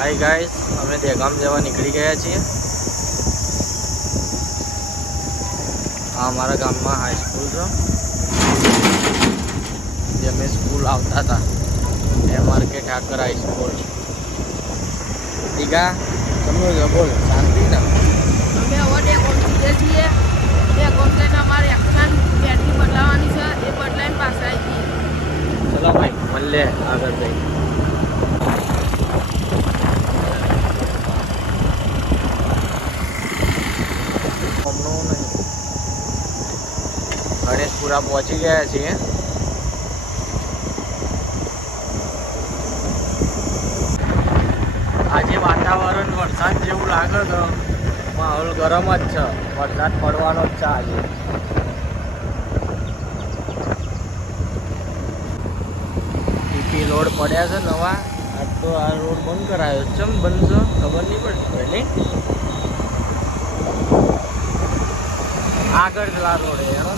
Hi guys અમે દહેગામ જવા નીકળી ગયા છીએ. આ અમારા ગામમાં હાઈસ્કૂલ છે. જે અમે સ્કૂલ આવતા હતા. એ કે ઠાકર હાઈસ્કૂલ ટીકા તમને જો બોલ શાંતિ ને? અમે હવે શીખીએ છીએ? ડેકોન કરીને અમારે એક્શન બેટરી બદલાવાની છે એ બદલાઈને પાછા આવી જઈએ ચલો ભાઈ મળીએ આગળ જઈ હમણાં નહીં ગણેશપુરા પહોંચી ગયા છીએ. આજે વાતાવરણ વરસાદ જેવું લાગે છે. માહોલ ગરમ જ છે. વરસાદ પડવાનો જ છે આજે. ટીપી રોડ પડ્યા છે નવા. આજ તો આ રોડ બંધ કરાયો ચમ બંધ છે? ખબર નહીં પડતી નહીં? આગળ પેલા રોડ એનો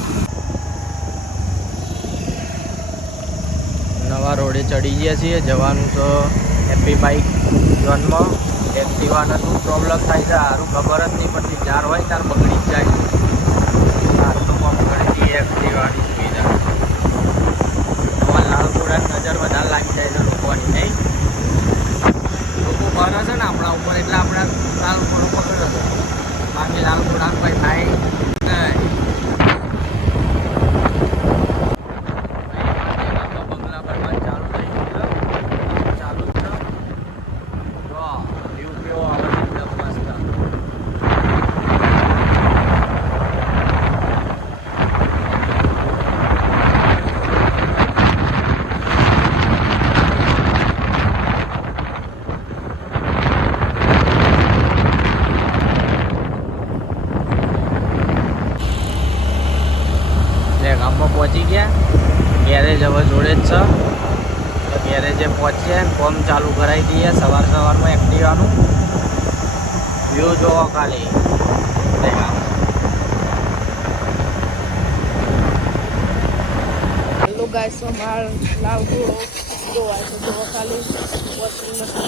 નવા રોડે ચડી ગયા છીએ. જવાનું તો હેપી બાઇક ઝોનમાં એક્ટિવાને શું પ્રોબ્લેમ થાય છે. સારું ખબર જ નહીં પડતી. ચાર હોય તાર બગડી જ જાય. સારું તો દઈએ એક્ટિવાની સુવિધા. લાલ ઘોડા નજર વધારે લાગી જાય છે લોકોની નહીં? લોકો ભરે છે ને આપણા ઉપર. એટલે આપણે લાલ ઘોડો પકડે છે. બાકી લાલ ઘોડા કોઈ થાય નહીં બંગલા ભરવાનું ચાલુ થઈ ગયું છે. ચાલુ જ છે. જો, view કેવો આવે છે એકદમ મસ્ત. એટલે ગામમાં પહોંચી ગયા. ગેરેજ હવે જોડે જ છે. એટલે ગેરેજે પહોંચીએ ને ચાલુ કરાવી દઈએ સવાર સવારમાં એક્ટિવાનું વ્યૂ જોવો ખાલી. વોશિંગ મશીન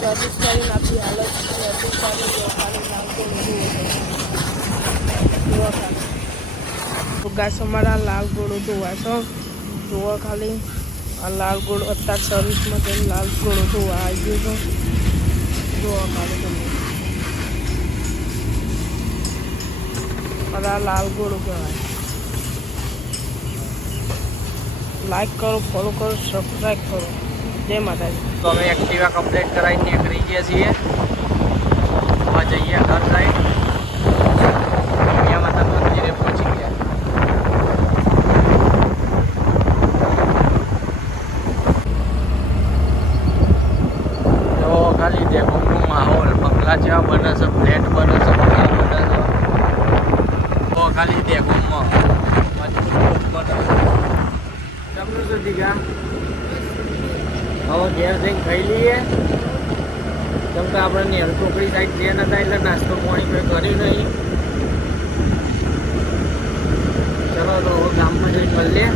સર્વિસ કરીને આપી હાલત સર્વિસ કરી જોવા ખાલી. લાલ ઘોડો જોવો ખાલી. તો અમારા લાલ ગોળો છે? જોવા ખાલી. આ લાલ ઘોડો અત્યારે સર્વિસમાં જઈને લાલ ગોળો જોવા આવી ગયો છે. જોવા ખાલી તમે. આ લાલ ગોળો કહેવાય. લાઈક કરો ફોલો કરો સબસ્ક્રાઈબ કરો. જય માતાજી. તો અમે એક્ટિવા કમ્પ્લીટ કરાવીને નીકળી ગયા છીએ હવે જઈએ ઘર સાઈડ અહીંયા માતા મંદિરે પહોંચી ગયા તો ખાલી દેખોનું માહોલ બંગલા જેવા બને છે ફ્લેટ બને છે બંગલા બને છે તો ખાલી બને છે તમને શું દીધા હવે ઘેર જઈને ખાઈ લઈએ. કેમ કે આપણે નેર ચોકડી સાઈડ જે નતા એટલે નાસ્તો પાણી કોઈ કર્યું નહીં. ચલો તો હવે ગામમાં જઈને મળીએ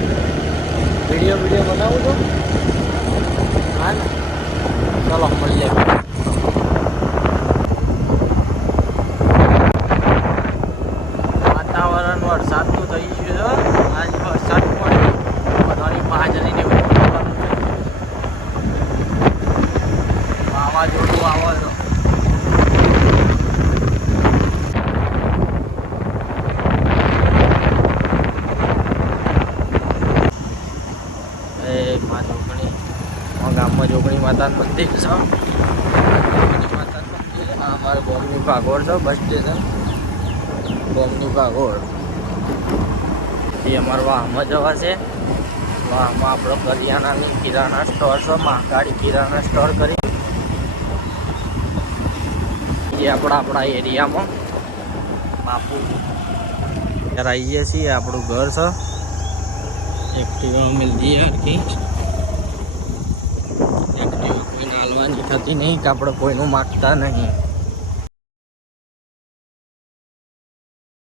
વીડિયો વીડિયો બનાવું તો હા ચલો મળીએ વાતાવરણ વરસાદનું થઈ ગયું છે આજ વરસાદ પડ્યો બધાની હાજરીને એવું કરવાનું છે વાવાઝોડું આવે છે એ મા જોગણી અમારા ગામમાં જોગણી માતાનું મંદિર છે. માતાનું અમારે બોમની ભાગોળ છે, બસ સ્ટેશન. બોમની ભાગોળ. એ અમારા વાહમાં જવા છે. વાહમાં આપણો કરિયાણાની કિરાણા સ્ટોર છે, મહાકાળી કિરાણા સ્ટોર કરી. એ આપણા આપણા એરિયામાં બાપુ ત્યારે આવીએ છીએ, આપણું ઘર છે. એક્ટિવા મિલતી યાર કે થતી નહીં કે આપણે કોઈનું માગતા નહીં.